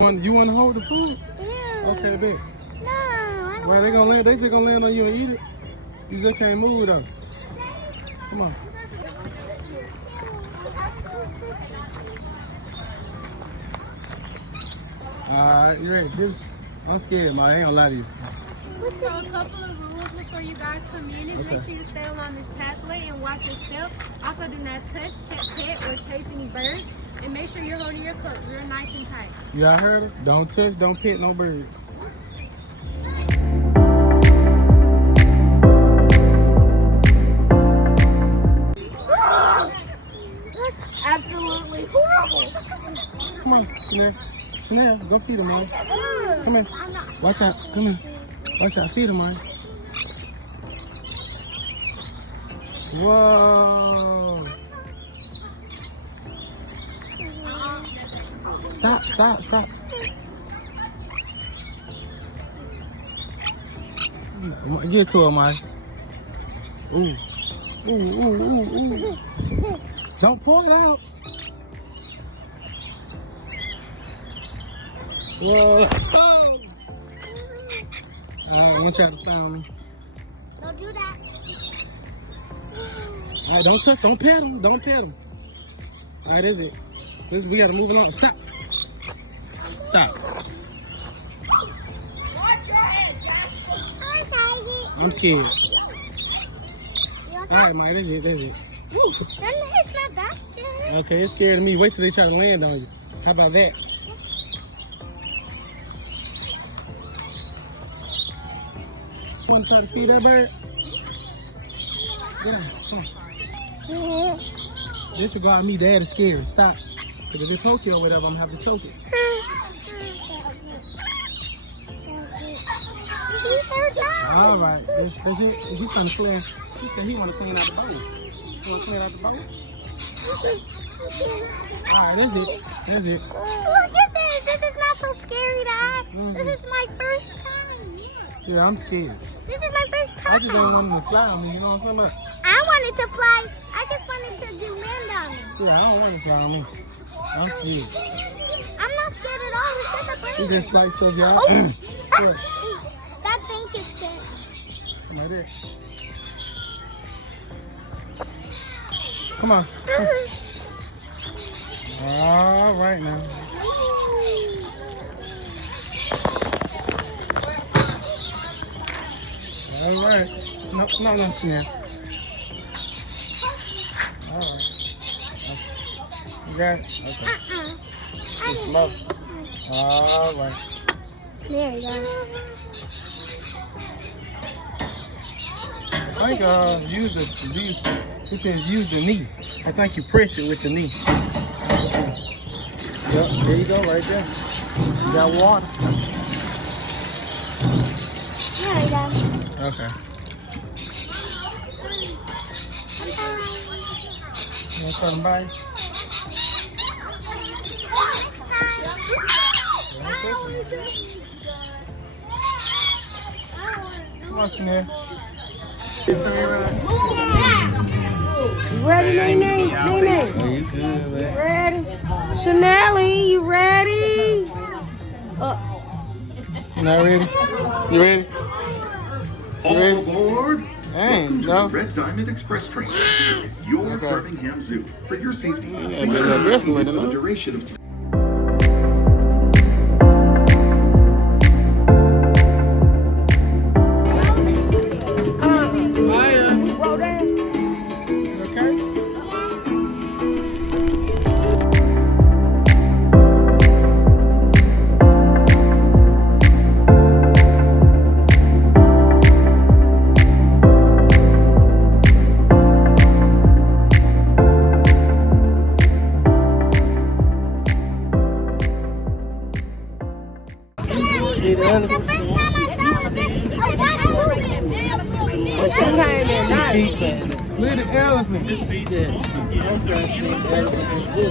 You want to hold the food? Yeah. Okay, bet. No, I don't. Well, they gonna land. They just gonna land on you and eat it. You just can't move though. Come on. Alright, you ready? I'm scared, man. I ain't gonna lie to you. So a couple of rules before you guys come in is make sure you stay along this pathway and watch your step. Also, do not touch, pet, or chase any birds. And make sure you're holding your cup real nice and tight. Y'all heard her? Don't touch, don't pet no birds. Absolutely horrible. Come on, Chanel. Chanel, go feed him, man. Come here. Watch out. Come here. Watch out. Feed him, man. Whoa. Stop, stop, stop. Get to him, man. Ooh. Ooh, ooh, ooh, ooh. Don't pull it out. Whoa. Oh. Alright, I'm gonna try to find him. Don't do that. Alright, don't touch, don't pet him, don't pet him. Alright, that's it. We gotta move along. Stop. Stop. Watch your head, Jack. I'm scared. Alright, Mike, that's it, that's it. It's not that scary. Okay, it's scared of me. Wait till they try to land on you. How about that? Want to try to feed that bird? Yeah, come on. Disregard me, Dad is scary. Stop. Because if it pokes you or whatever, I'm going to have to choke it. All right. He's trying to clean. He said he want to clean out the bowl. You want to clean out the bowl? All right, that's it. That's it. Look at this. This is not so scary, Dad. This is my first time. Yeah, I'm scared. This is my first time. I just didn't want him to fly on me. You know what I'm talking about? I wanted to fly. I just wanted to do land on me. Yeah, I don't want to fly on me. I'm scared. I'm not scared at all. It's just a bird. You just slice stuff, y'all. Oh. That thing is scared. Right there. Come on. All right now. All right. No, Chanel. All right. You got it? Okay. It's love. All right. There you go. I think it says use the knee. I think you press it with the knee. Yep, there you go, right there. You got water. There you go. Okay. You want something by? Come on, Chanel. You ready, Nene? Nene? You good, man? Ready? Chanelly, you ready? You not ready? You ready? You ready? All aboard! Dang, Welcome to no. the Red Diamond Express train. Your Birmingham Zoo. For your safety, Yeah, but they're aggressive with it, for the no? duration of Maya, Roll down. you okay? See the The elephant? first time I saw this, I got She keeps saying, look at the elephant. She said,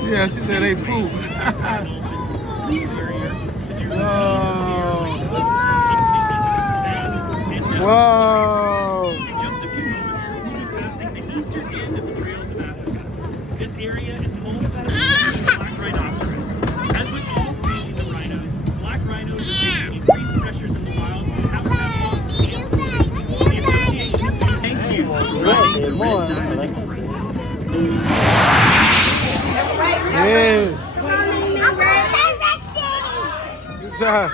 yeah, she said they poop. Whoa. Whoa. This area is home to the black rhinoceros. As with all species of rhinos, Look at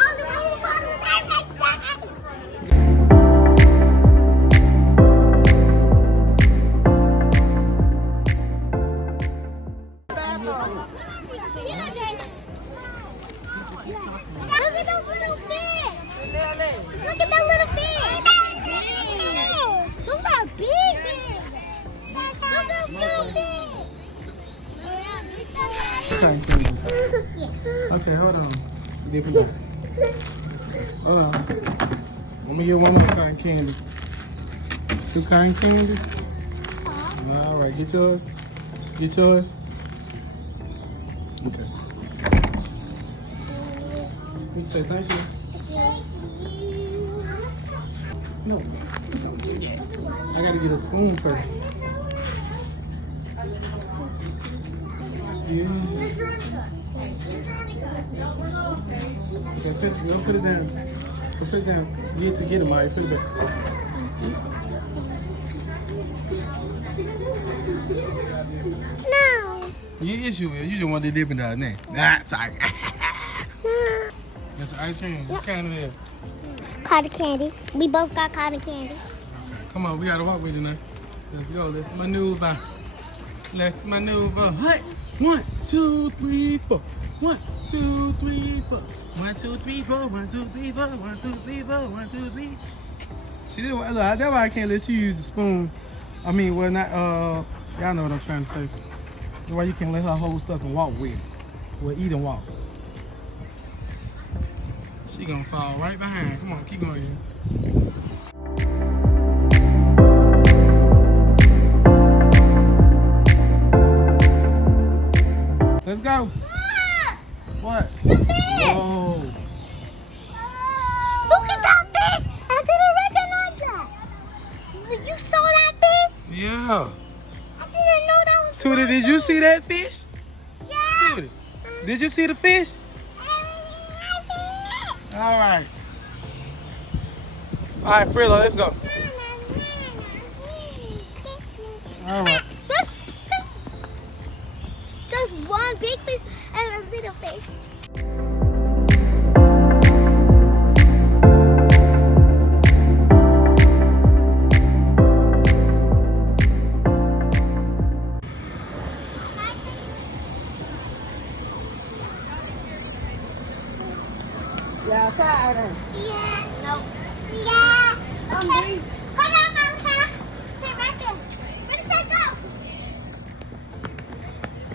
those little fish. Look at those little fish. Those are big. Look at those fish. Okay, hold on. Different guys. Hold on. I'm gonna get one more cotton candy. 2 cotton candy. All right, get yours. Get yours. Okay. You can say thank you. No. I gotta get a spoon first. Yeah. Okay, put it down. Go put it down. You get to get it, Maya. Put it back. No. Yes, you will. You just want the dipping down there. Nah, sorry. That's your ice cream. What kind of is? Cotton candy. We both got cotton candy. Come on, we gotta walk with it now. Let's go. Let's maneuver. Let's maneuver. Hey, 1, 2, 3, 4. 1, 2, 3, 4. 1, 2, 3, 4. 1, 2, 3, 4. 1, 2, 3, 4. 1, 2, 3. See, that's why I can't let you use the spoon. I mean, well, not, y'all know what I'm trying to say. That's why you can't let her hold stuff and walk with it. Well, eat and walk. She gonna fall right behind. Come on, keep going. Let's go. What? The fish. Whoa. Look at that fish. I didn't recognize that. You saw that fish? Yeah. I didn't know that was. Tootie, did you see that fish? Yeah. Tootie, did you see the fish? All right. All right, Frillo, let's go. All right. There's one big fish and a little fish. Y'all tired? Yeah. No. Yeah. Okay. Hold on, Monica. Stay back there. Where does that go?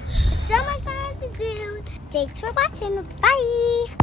So much fun to do. Thanks for watching. Bye.